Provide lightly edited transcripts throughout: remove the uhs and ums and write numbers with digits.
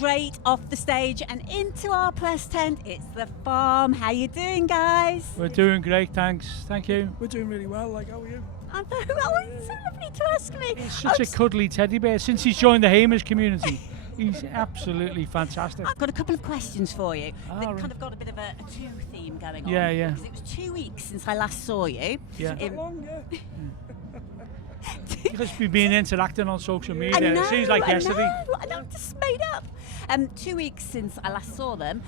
straight off the stage and into our press tent. It's the farm. How you doing, guys? We're doing great, thanks. Thank you. We're doing really well. How are you? I'm very well. It's so lovely to ask me. He's such a cuddly teddy bear. Since he's joined the Hamish community, he's absolutely fantastic. I've got a couple of questions for you. They've right. kind of got a bit of a two theme going on. Yeah. Because it was 2 weeks since I last saw you. Yeah. That long, yeah. Because we've been interacting on social media. I know, It seems like yesterday. I know, I'm just made up. 2 weeks since I last saw them.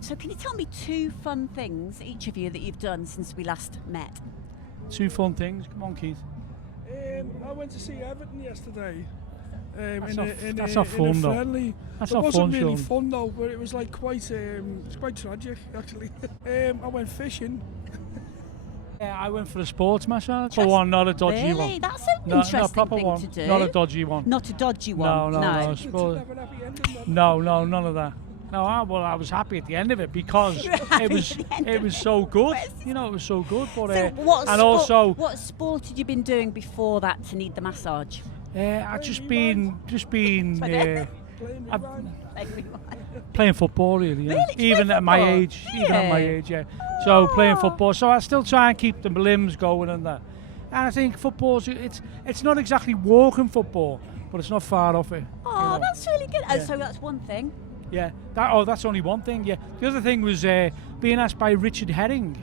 So can you tell me 2 fun things, each of you, that you've done since we last met? 2 fun things. Come on, Keith. I went to see Everton yesterday. That's not fun, though. That's it not wasn't fun, really Sean. fun though, but it was like quite tragic actually. I went fishing. Yeah, I went for a sports massage. For one, not a dodgy Really? one. That's an No, interesting proper thing one. to do. Not a dodgy one. Not a dodgy one. No. It's Sport. never an happy ending, then. No, none of that. No, I was happy at the end of it because it was so good. You know, it was so good. But So what and sport, also, what sport had you been doing before that to need the massage? I just been Playing I've- rewind. playing football really. Yeah. Really? Do you Even play at my football? age, Do even at my you? age, yeah. So playing Oh. football. So I still try and keep the limbs going and that. And I think football's it's not exactly walking football, but it's not far off it. Oh, you know. that's really good. Oh, Yeah. so that's one thing. Yeah. That's only one thing. Yeah. The other thing was being asked by Richard Herring,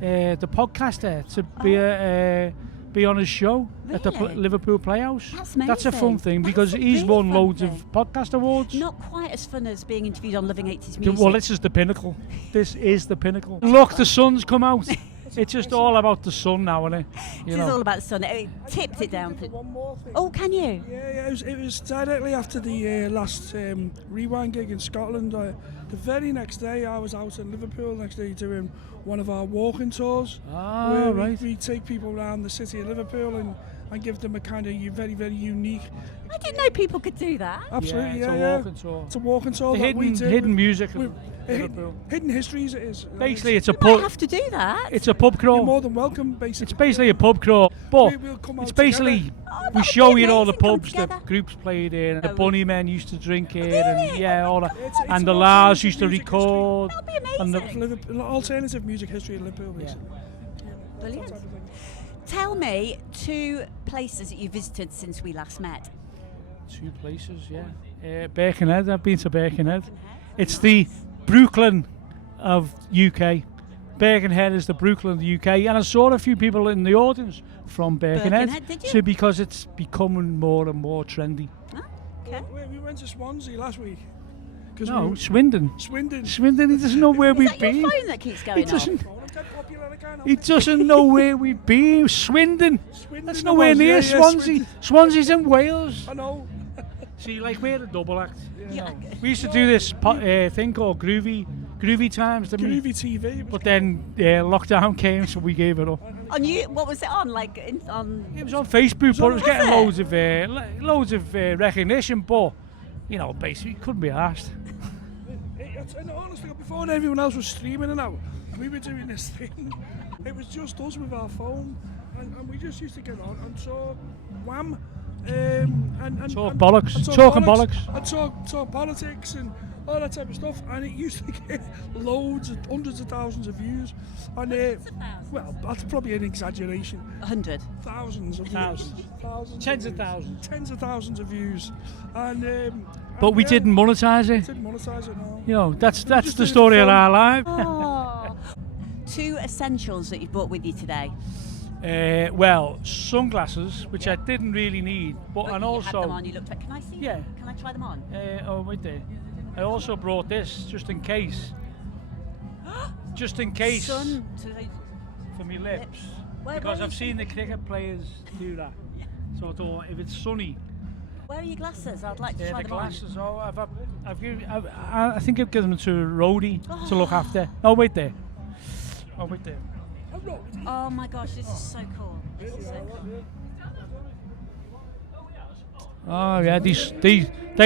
the podcaster, to be on his show at the Really? Liverpool Playhouse. That's a fun amazing. thing That's because a he's really won fun loads thing. of podcast awards. Not quite as fun as being interviewed on Loving 80s Music. Well, this is the pinnacle. This is the pinnacle. Look, the sun's come out. It's just all about the sun now, isn't it? This is all about the sun. It tipped it down. For one more thing. Oh, can you? Yeah, it was directly after the last Rewind gig in Scotland. The very next day, I was out in Liverpool next day doing one of our walking tours. Ah, where right. we take people around the city of Liverpool and give them a kind of very, very unique. I didn't know people could do that. Absolutely, it's a yeah. walking tour. It's a walking tour The that we do. hidden music of with Liverpool. hidden histories it is. Basically, it's a You might pub. have to do that. It's a pub You're crawl. more than welcome, basically. It's basically a pub crawl, but We'll come it's out basically together. Oh, that we would show be you all the amazing. Come pubs together. that groups played in. The Oh, Bunnymen used to drink here, and Really? yeah, all that. It's And the an Lars alternative used to music record. That'd be And the, amazing. Liverpool, alternative music history of Liverpool, basically. Brilliant. That type of thing. Tell me 2 places that you visited since we last met. 2 places, yeah. Birkenhead. I've been to Birkenhead. It's the Brooklyn of UK. Birkenhead is the Brooklyn of the UK, and I saw a few people in the audience from Birkenhead. Birkenhead, did you? So because it's becoming more and more trendy. Okay. We went to Swansea last week. 'Cause No, we- Swindon. Swindon. Swindon, he doesn't know where Is we've that your been. phone that keeps He going off? doesn't. Oh, I'm dead popular, I can't help He it. doesn't know where we've been. Swindon. Swindon That's it nowhere was, near yeah, Swansea. Swindon. Swansea's in Wales. I know. See, like we're a double act. Yeah. We used to do this thing called Groovy Times, didn't we? Groovy TV. But then lockdown came, so we gave it up. On you, what was it on? Like on? It was on Facebook, but it was Was getting it? loads of recognition. But you know, basically, couldn't be asked. And honestly, before everyone else was streaming and out, we were doing this thing. It was just us with our phone, and we just used to get on and talk wham. And Talk and- bollocks. and Talking bollocks. And talk politics and all that type of stuff, and it used to get hundreds of thousands of views. And well, that's probably an exaggeration. 100. Thousands of Thousands. views. Thousands. Tens of thousands. Tens of thousands of views. And But we didn't monetize it. didn't monetize it. No. You know, that's just the did it story for of fun. our life. Oh. 2 essentials that you've brought with you today. Well, sunglasses, which I didn't really need, but Well, and you also had them on. You looked at. Can I see? Yeah. them? Can I try them on? oh wait there. I also brought this just in case. Just in case Sun. for me lips. Where Because are I've you? seen the cricket players do that. So I thought if it's sunny, Where are your glasses? I'd like to try the them glasses. Oh, I think I've given them to a roadie to look after. Oh wait there. Oh wait there. on. Oh my gosh, this is so cool. This is so cool. Oh yeah, they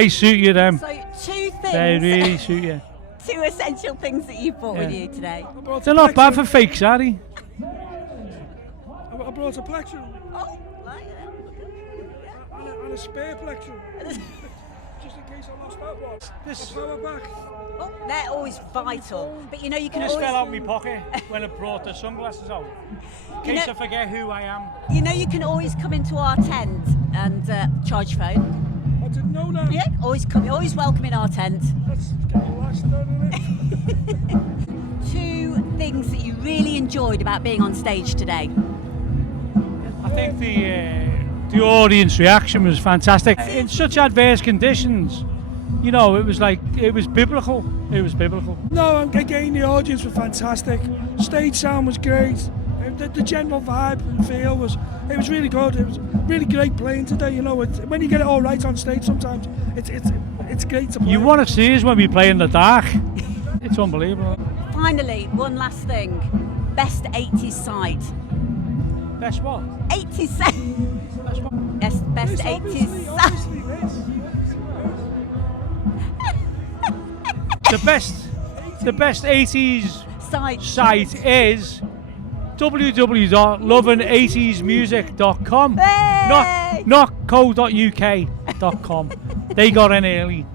suit you them. So 2 things. They really suit you. 2 essential things that you've brought with Yeah. you today. They're not bad for fakes, are they? I brought a plectrum Oh, right. Yeah. and a spare plectrum. just in case I lost that one. This The power back. Oh, they're always vital. But you know, you can just always. fell out my pocket when I brought the sunglasses out. In case I forget who I am. You know, you can always come into our tent and charge phone. I didn't know that. Yeah, always welcome in our tent. That's getting last done, isn't it? 2 things that you really enjoyed about being on stage today. I think the audience reaction was fantastic. In such adverse conditions, you know, it was biblical. It was biblical. No, again, the audience were fantastic. Stage sound was great. The general vibe and feel was really good. It was really great playing today. You know, when you get it all right on stage, sometimes it's great to play. You want to see us when we play in the dark. It's unbelievable. Finally, one last thing. Best 80s side. Best what? 80s side. Best what? Yes, best This, 80s side. obviously this. The best 80s Side. site is www.loving80smusic.com, Hey! not co.uk.com. They got in early.